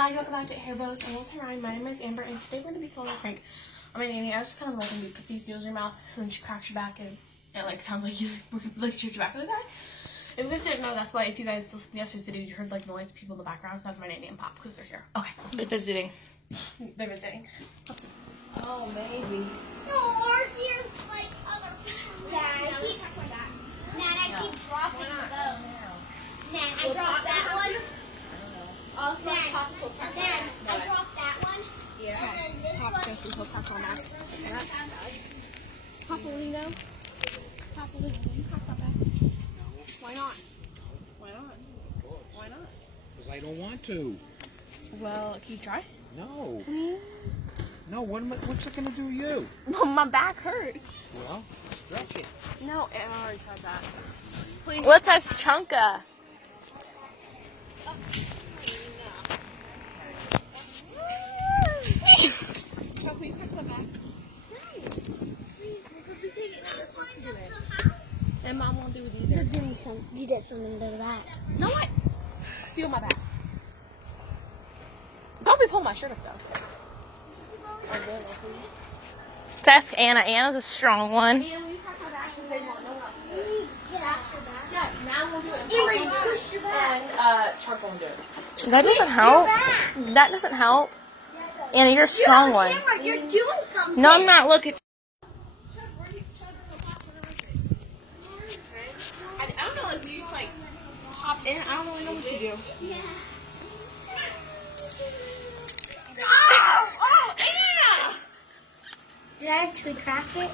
Hi, welcome back to Hairbows and Wilson Ryan. My name is Amber, and today we're going to be pulling a prank on my nanny. I just kind of like when you put these needles in your mouth, and then she cracks your back, and it like sounds like you like shoot your back really bad. If you guys didn't know, that's why if you guys listened to yesterday's video, you heard like noise, people in the background. That's my nanny and Pop because they're here. Okay, They're visiting. They're visiting. Oh, baby. No, or here's like other people. Dad, I keep dropping those. Nan, I dropped that one. Also, Nan, I dropped that one. Yeah. And then this Pop's one. gonna see Pop on that. Papa, will you go? Papa, will you crack that back? Why not? Why not? Why not? Because I don't want to. Well, can you try? No. No, what's it going to do to you? Well, my back hurts. Well, stretch it. No, I already tried that. Please. What's us chunka? And Mom won't do it either. You did something to that. No, what? Feel my back. Don't be pulling my shirt up though. Let's ask Anna. Anna's a strong one. Get after that. Yeah, now we'll do it. Emery, twist your back. And charcoal and do it. That doesn't help. That doesn't help. Anna, you're a strong one. Camera, you're doing something. No, I'm not. Look at. I don't know, like we just like hop in. I don't really know what you do. Yeah. Oh, Anna! Did I actually crack it?